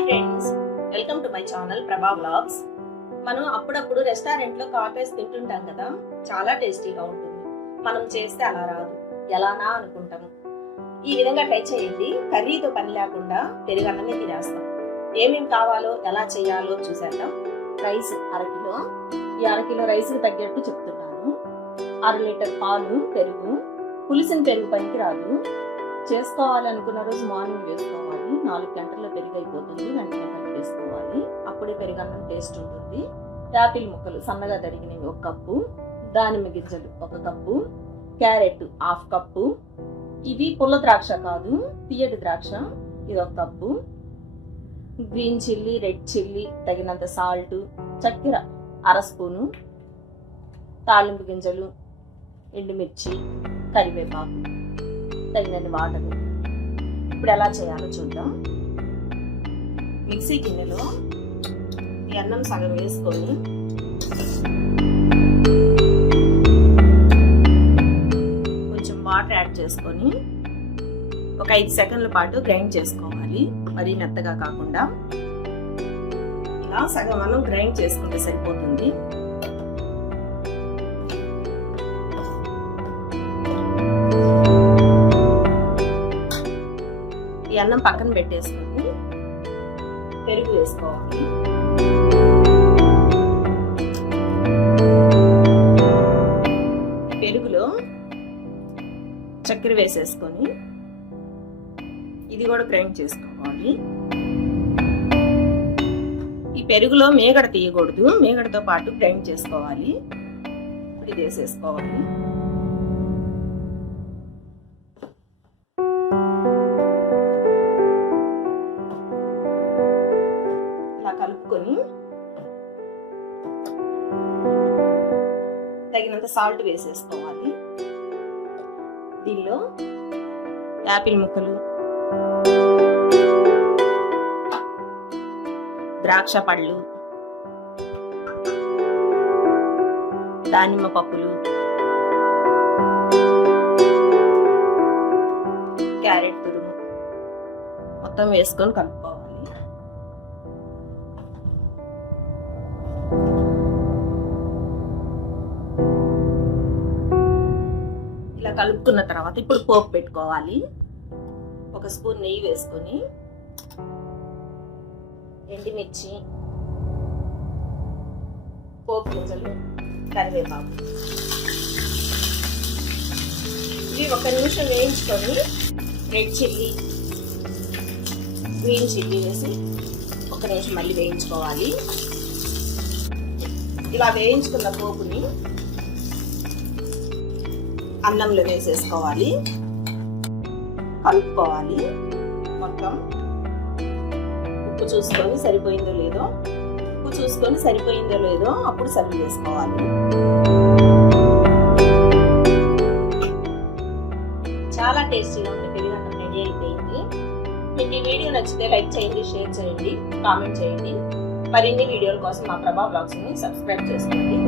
Hi friends, welcome to my channel ప్రభా vlogs. మనం అప్పుడప్పుడు రెస్టారెంట్లో కాటేజ్ తింటుంటాం కదా, చాలా టేస్టీగా ఉంటుంది. మనం చేస్తే అలా రాదు, ఎలానా అనుకుంటాము. ఈ విధంగా ట్రై చేయండి. కర్రీతో పని లేకుండా పెరుగన్నమే తినేస్తాం. ఏమేమి కావాలో ఎలా చేయాలో చూసేద్దాం. రైస్ అరకిలో, ఈ అరకిలో రైస్కి తగ్గట్టు చెప్తున్నాను. 1/2 లీటర్ పాలు, పెరుగు. పులిసిన పెరుగు పనికి రాదు. చేసుకోవాలి అనుకున్న రోజు మార్నింగ్ వేసుకోవాలి. 4 గంటల్లో పెరుగు అయిపోతుంది. వెంటనే కలిపేసుకోవాలి. అప్పుడే పెరుగన్నం టేస్ట్ ఉంటుంది. యాపిల్ ముక్కలు సన్నగా తరిగినవి 1 కప్పు, దానిమ్మ గింజలు 1 కప్పు, క్యారెట్ 1/2 కప్పు. ఇవి పుల్ల ద్రాక్ష కాదు, తీయటి ద్రాక్ష. ఇది 1 cup. Green chilli, red chilli తగినంత సాల్ట్, చక్కెర 1/2 స్పూను, తాలింపు గింజలు, ఎండుమిర్చి, కరివేపాకు, తగినన్ని వాటర్. ఇప్పుడు ఎలా చేయాలో చూద్దాం. మిక్సీ గిన్నెలో ఈ అన్నం సగం వేసుకొని కొంచెం వాటర్ యాడ్ చేసుకొని ఒక 5 సెకండ్ల పాటు గ్రైండ్ చేసుకోవాలి. మరీ మెత్తగా కాకుండా ఇలా సగం అన్నం గ్రైండ్ చేసుకుంటే సరిపోతుంది. ఈ అన్నం పక్కన పెట్టేసుకొని పెరుగు వేసుకోవాలి. పెరుగులో చక్కెర వేసేసుకొని ఇది కూడా గ్రైండ్ చేసుకోవాలి. ఈ పెరుగులో మేగడ తీయకూడదు, మేగడతో పాటు గ్రైండ్ చేసుకోవాలి. ఇది వేసేసుకోవాలి. కలుపుకొని తగినంత సాల్ట్ వేసేసుకోవాలి. దీనిలో యాపిల్ ముక్కలు, ద్రాక్ష పళ్ళు, దానిమ్మ పప్పులు, క్యారెట్ తురుము మొత్తం వేసుకొని కలుపుకోవాలి. ఇలా కలుపుకున్న తర్వాత ఇప్పుడు పోపు పెట్టుకోవాలి. 1 స్పూన్ నెయ్యి వేసుకొని ఎండుమిర్చి, పోపు గింజలు, కరివేపాకు ఇవి 1 నిమిషం వేయించుకొని రెడ్ చిల్లీ, గ్రీన్ చిల్లీ వేసి 1 నిమిషం మళ్ళీ వేయించుకోవాలి. ఇలా వేయించుకున్న పోపుని అన్నంలో వేసేసుకోవాలి. కలుపుకోవాలి. మొత్తం ఉప్పు చూసుకొని సరిపోయిందో లేదో, అప్పుడు సర్వ్ చేసుకోవాలి. చాలా టేస్టీగా ఉండే పెరుగన్నం రెడీ అయిపోయింది. మీకు ఈ వీడియో నచ్చితే లైక్ చేయండి, షేర్ చేయండి, కామెంట్ చేయండి. మరిన్ని వీడియోల కోసం మా ప్రభా వ్లాగ్స్ ని సబ్స్క్రైబ్ చేసుకోండి.